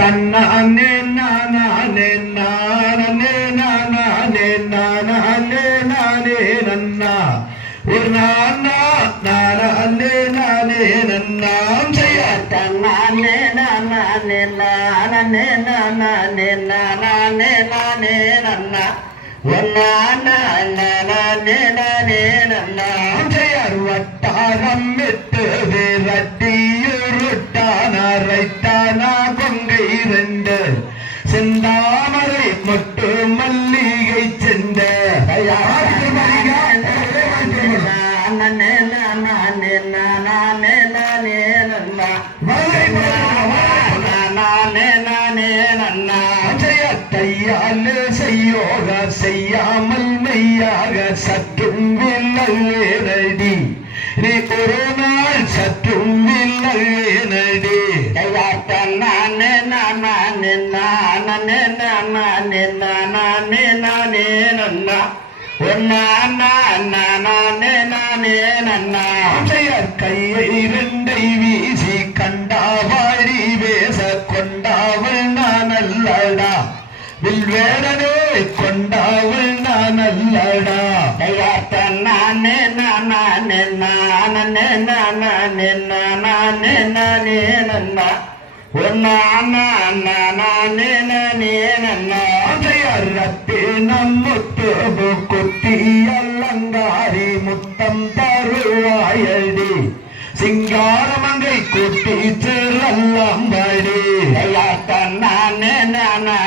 தன்னானே நானே நானே நானே நானே நானே நன்னா ஒரு நானா நானே நானே நன்னாம் செய்ய தன்னானே நானே நானே நானே நானே நானே நன்னா ஒன்னானா நானே நானே நன்னாம் செய்ய வட்டாரம் விட்டு விரட்டியுருட்டான ரைத்தானா கொங்கை ரெண்டு செந்தாமரை மொட்டு மல்லிகை சென்ற கையால் செய்யோக செய்யாமல் மெய்யாக சற்றும் வில்லடி நீ ஒரு நாள் சற்றும் வில்லடி நானே நானே நானே நானே நானே நானே நன்னா ஒன்னானே நானே நன்னா கையை இரண்டை வீசி கண்டாவாழி பேச கொண்டாவள் நான் அல்லடா வில்வேடனே கொண்டாவள் நான் அல்லடா நானே நானே நானே நானே நானே நானே நன்னா ஒன்னானே நானே நானே நன்னா ரத்தே நம்முத்து